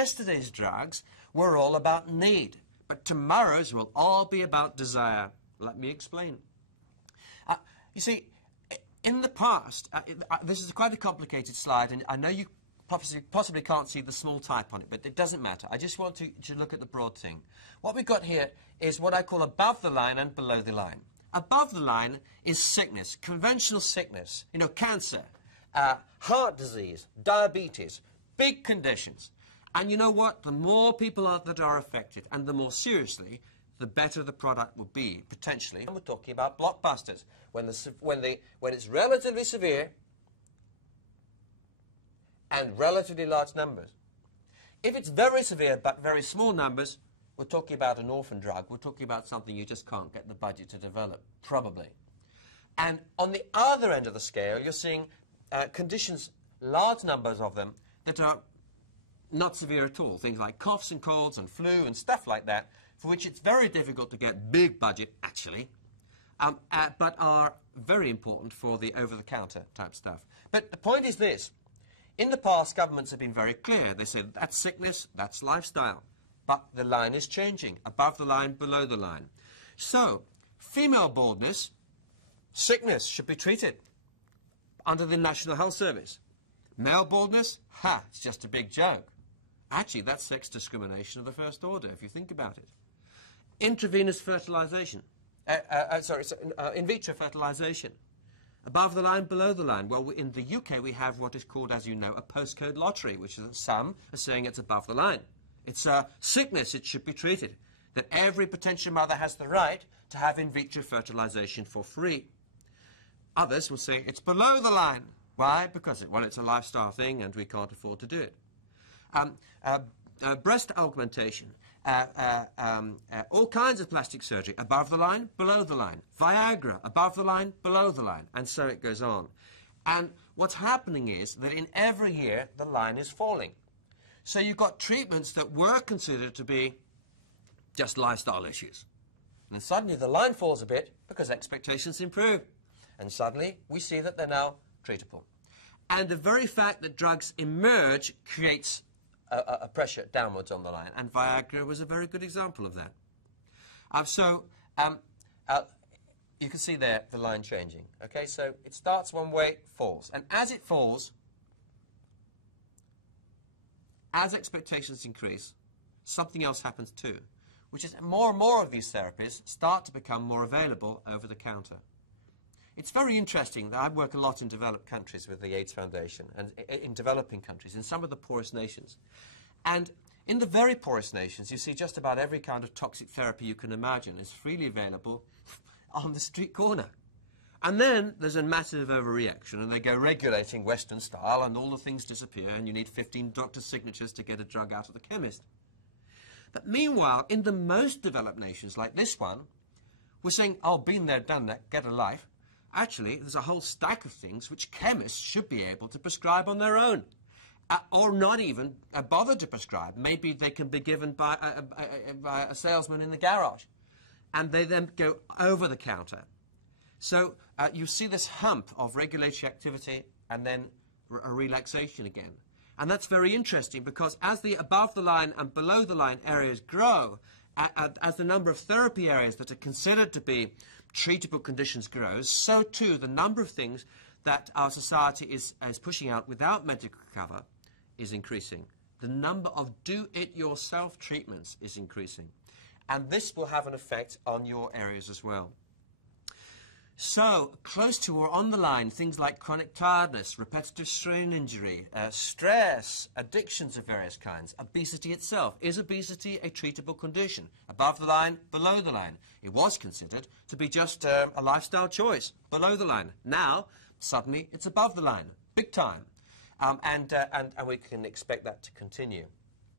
yesterday's drugs were all about need, but tomorrow's will all be about desire. Let me explain. You see, in the past, this is quite a complicated slide, and I know you possibly can't see the small type on it, but it doesn't matter. I just want to look at the broad thing. What we've got here is what I call above the line and below the line. Above the line is sickness, conventional sickness, you know, cancer, heart disease, diabetes, big conditions. And you know what? The more people that are affected, and the more seriously, the better the product will be, potentially. And we're talking about blockbusters. When it's relatively severe and relatively large numbers. If it's very severe but very small numbers, we're talking about an orphan drug. We're talking about something you just can't get the budget to develop, probably. And on the other end of the scale, you're seeing conditions, large numbers of them, that are not severe at all. Things like coughs and colds and flu and stuff like that, for which it's very difficult to get big budget, actually, but are very important for the over-the-counter type stuff. But the point is this. In the past, governments have been very clear. They said, that's sickness, that's lifestyle. But the line is changing. Above the line, below the line. So, female baldness, sickness, should be treated under the National Health Service. Male baldness, it's just a big joke. Actually, that's sex discrimination of the first order, if you think about it. Intravenous fertilization. In vitro fertilization. Above the line, below the line. Well, in the UK, we have what is called, as you know, a postcode lottery, which is some are saying it's above the line. It's a sickness, it should be treated. That every potential mother has the right to have in vitro fertilization for free. Others will say it's below the line. Why? Because, well, it's a lifestyle thing and we can't afford to do it. Breast augmentation. All kinds of plastic surgery, above the line, below the line. Viagra, above the line, below the line, and so it goes on. And what's happening is that in every year, the line is falling. So you've got treatments that were considered to be just lifestyle issues. And then suddenly the line falls a bit because expectations improve. And suddenly we see that they're now treatable. And the very fact that drugs emerge creates a pressure downwards on the line, and Viagra was a very good example of that. You can see there the line changing. Okay, so it starts one way, falls, and as it falls, as expectations increase, something else happens too, which is more and more of these therapies start to become more available over the counter. It's very interesting that I work a lot in developed countries with the AIDS Foundation, and in developing countries, in some of the poorest nations. And in the very poorest nations, you see just about every kind of toxic therapy you can imagine is freely available on the street corner. And then there's a massive overreaction, and they go regulating Western style, and all the things disappear, and you need 15 doctor signatures to get a drug out of the chemist. But meanwhile, in the most developed nations like this one, we're saying, oh, been there, done that, get a life. Actually, there's a whole stack of things which chemists should be able to prescribe on their own, or not even bother to prescribe. Maybe they can be given by a salesman in the garage, and they then go over the counter. So you see this hump of regulatory activity and then a relaxation again. And that's very interesting because as the above the line and below the line areas grow, as the number of therapy areas that are considered to be treatable conditions grows, so too the number of things that our society is pushing out without medical cover is increasing. The number of do-it-yourself treatments is increasing. And this will have an effect on your areas as well. So, close to or on the line, things like chronic tiredness, repetitive strain injury, stress, addictions of various kinds, obesity itself. Is obesity a treatable condition? Above the line, below the line. It was considered to be just a lifestyle choice, below the line. Now, suddenly, it's above the line, big time. And we can expect that to continue.